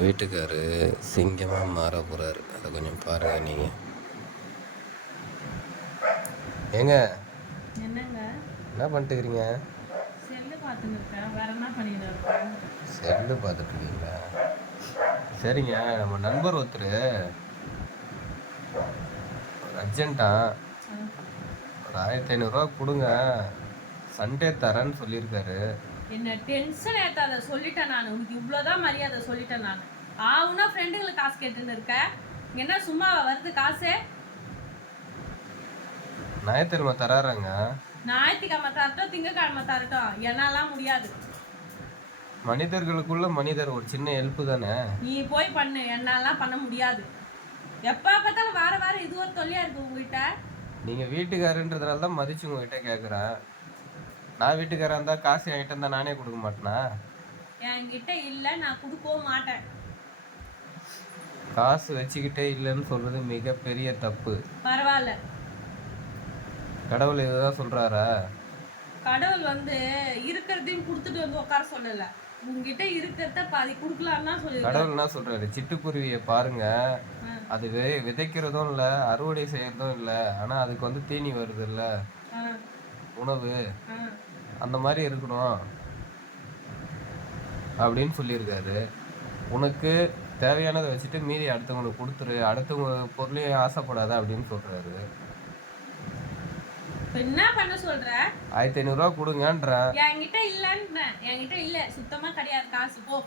எங்கள் வீட்டுக்காரு சிங்கமாக மாற போகிறாரு அதை கொஞ்சம் பாருங்கள் நீங்கள் ஏங்க? என்னங்க? என்ன பண்ணிட்டு இருக்கிறீங்க செல்லு பார்த்துட்டு இருக்கீங்களா சரிங்க. நம்ம நண்பர் ஒருத்தர். அர்ஜென்ட்டா. ஒரு ஆயிரத்தி ஐநூறுரூவா கொடுங்க. சண்டே தரேன்னு சொல்லியிருக்காரு. என்ன டென்ஷன் ஏத்தாத சொல்லிட்டேன் நான். உனக்கு இவ்வளோதான் மரியாதை சொல்லிட்டேன் நான். ஆவுனா ஃப்ரெண்டுங்களுக்கு காசு கேட்டுன்னு இருக்க. என்ன சும்மா வருது காசு? ஞாயிற்றுக்கிழமை தராறாங்க ஞாயிற்றுக்கிழமை தரட்டும் திங்கக்கிழமை தரட்டும். என்னாலாம் முடியாது. மனிதர்களுக்குள்ள மனிதர் ஒரு சின்ன ஹெல்ப்பு தானே? நீ போய் பண்ணு என்னாலாம் பண்ண முடியாது. எப்போ பார்த்தாலும் வார வாரம் இது ஒரு தொல்லையா இருக்கு உங்ககிட்ட? நீங்கள் வீட்டுக்காரன்றதுனால தான் மதிச்சு உங்ககிட்ட கேட்குறேன் நான் வீட்டுக்காரன் இருந்தால் காசு என்கிட்ட இருந்தால் நானே கொடுக்க மாட்டேனா? என்கிட்ட இல்லை நான் கொடுக்கவும் மாட்டேன். காசு வச்சுக்கிட்டே இல்லைன்னு சொல்றது மிகப்பெரிய தப்பு. பரவாயில்ல. கடவுள் இதுதான் சொல்றாரா? கடவுள் வந்து இருக்கிறதையும் கொடுத்துட்டு வந்து உட்கார சொல்லல. உங்ககிட்ட இருக்கிறத பாதி கொடுக்கலாம்னா சொல்லி கடவுள் என்ன சொல்றாரு? சிட்டுக்குருவியை பாருங்க. அது விதைக்கிறதும் இல்ல அறுவடை செய்யறதும் இல்ல. ஆனா அதுக்கு வந்து தீனி வருது இல்ல. உணவு அந்த மாதிரி இருக்கணும் அப்படின்னு சொல்லியிருக்காரு. உனக்கு தேவையானதை வச்சுட்டு மீதி அடுத்தவங்களுக்கு கொடுத்துரு அடுத்தவங்க பொருளையும் ஆசைப்படாத அப்படின்னு சொல்றாரு. என்ன பண்ண சொல்ற? ஆயிரத்தி ஐநூறுரூவா கொடுங்கன்றேன் என்கிட்ட இல்லன்னு என்கிட்ட இல்ல. சுத்தமா கிடையாது. காசு போ.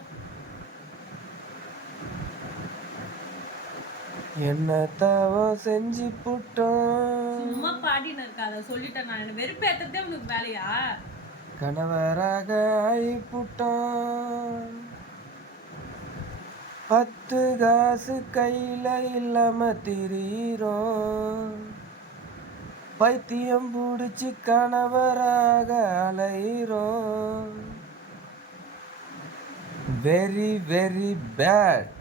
என்ன தவம் செஞ்சு புட்டோம். சும்மா பாடின்னு இருக்காத சொல்லிட்டேன் நான். வெறுப்பேற்றதே உனக்கு வேலையா? கணவராக ஆயிப்புட்டோம் பத்து காசு கையில இல்லாம திரீரோ பைத்தியம் பிடிச்சி கணவராக அலையிறோம். Very very bad